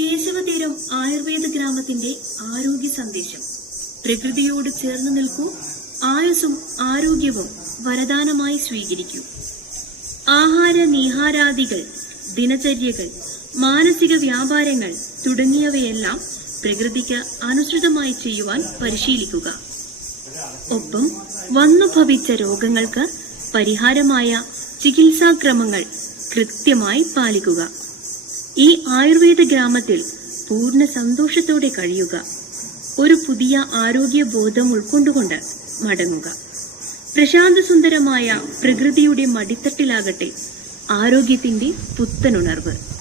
കേശവതീരം ആയുർവേദ ഗ്രാമത്തിന്റെ ആരോഗ്യ സന്ദേശം. പ്രകൃതിയോട് ചേർന്ന് നിൽക്കൂ, ആയുസ്സും ആരോഗ്യവും വരദാനമായി സ്വീകരിക്കൂ. ആഹാര നീഹാരാദികൾ, ദിനചര്യകൾ, മാനസിക വ്യാപാരങ്ങൾ തുടങ്ങിയവയെല്ലാം പ്രകൃതിക്ക് അനുസൃതമായി ചെയ്യുവാൻ പരിശീലിക്കുക. ഒപ്പം വന്നു ഭവിച്ച രോഗങ്ങൾക്ക് പരിഹാരമായ ചികിത്സാക്രമങ്ങൾ കൃത്യമായി പാലിക്കുക. ഈ ആയുർവേദ ഗ്രാമത്തിൽ പൂർണ്ണ സന്തോഷത്തോടെ കഴിയുക. ഒരു പുതിയ ആരോഗ്യ ബോധം ഉൾക്കൊണ്ടുകൊണ്ട് മടങ്ങുക. പ്രശാന്തസുന്ദരമായ പ്രകൃതിയുടെ മടിത്തട്ടിലാകട്ടെ ആരോഗ്യത്തിന്റെ പുത്തനുണർവ്.